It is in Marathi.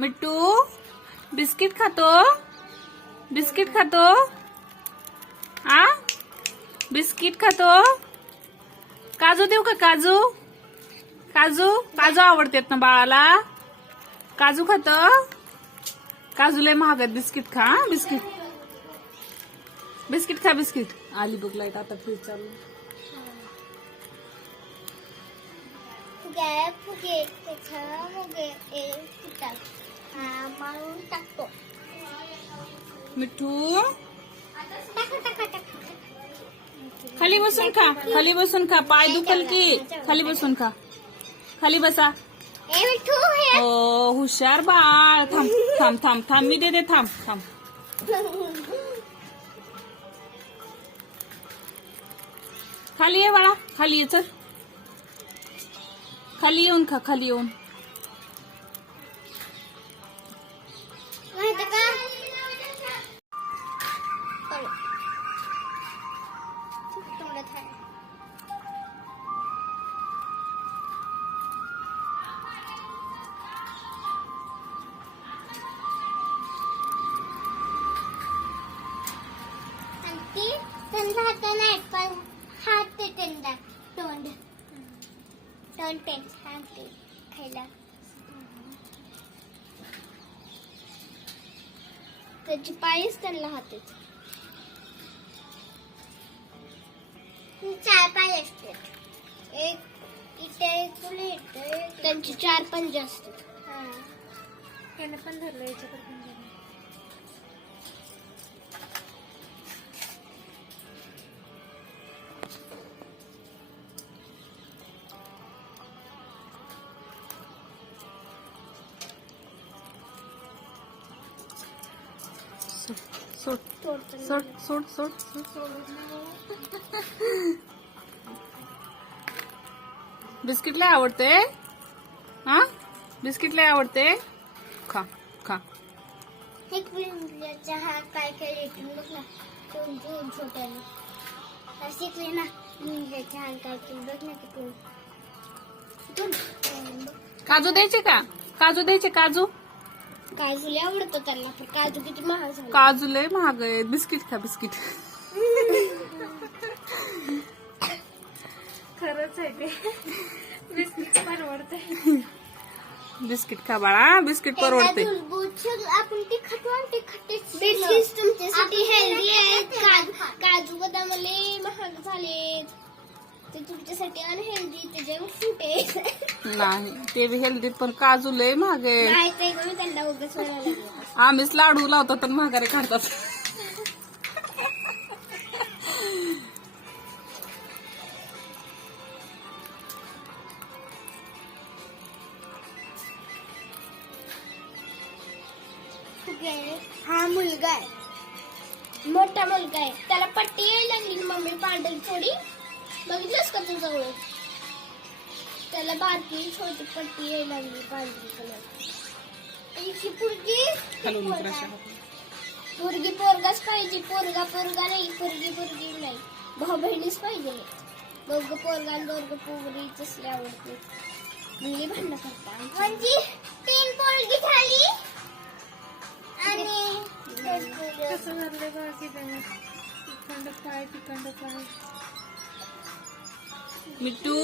मिट्टू बिस्किट खातो? बिस्किट खातो? आ? बिस्किट खातो? काजू देऊ का काजू? काजू? काजू आवडतात ना बाळाला? काजू खात? काजू लय महाग आहेत. बिस्किट खा बिस्किट. बिस्किट खा बिस्किट. आली बुक लाइट आता फ्रीज चालू फुगे फुगे मारून टाकतो. मिठू खाली बसून खा खाली बसून खा पाय दुखल की? खाली बसून खा. खाली बसा. हे. हो हुशार बाळ. थांब थांब थांब थांब मी देते थांब थांब. खाली ये बाळा खाली ये चल. खाली येऊन खा खाली येऊन. ती त्यांचा हात नाही पण हात त्यांना तोंड तोंड ते हात ते खायला त्याची पायच त्यांना हातेच चार पाय असते एक इथे तुला इथे. त्यांची चार पंज असतात. त्याने पण धरलं याच्याकडे पण सोड. सोड सोड बिस्किट लय आवडते? हा? बिस्किट लय आवडते? खा खा. काय काय बघ ना. छोट्याने. शिकले ना. काय बघ ना काजू द्यायचे का? काजू द्यायचे काजू? काजू लय आवडतो त्यांना पण काजू किती महाग झाले. काजू लय महाग आहे बिस्किट खा बिस्किट. खरंच आहे ते. बिस्किट परवडते बिस्किट खा बाळा बिस्किट परवडते आपण ते खातो आणि ते खाते बिस्किट तुमच्यासाठी हेल्दी आहेत. काजू काजू बदाम लय महाग झाले ते तुमच्यासाठी अनहेल्दी त्याच्यावर सूट आहे. नाही ते बी हेल्दीत पण काजू लय आहे. नाही ते मी त्यांना उगाच. आम्हीच लाडू लावतो तर महागारे काढतात. हा मुलगा आहे. मोठा मुलगा आहे. त्याला पट्टी यायला लागली मम्मी पांढरी थोडी. बघितलंस का तू जवळ त्याला बारकी छोटी पट्टी यायला लागली पांढरी कलर. ही पुरगी हलवून उतरायचं. पोरगी. पोरगाच पाहिजे. पोरगा पोरगा नाही पोरगी पोरगी नाही. भाऊ बहिणीच पाहिजे. दोघं पोरगा आणि दोघं पोरगी तसली आवडते मुली भांडणं करतात. म्हणजे तीन पोरगी झाली आणि कसं धरलं बघा की त्याने? तिखंड पाय तिखंड पाय मिठू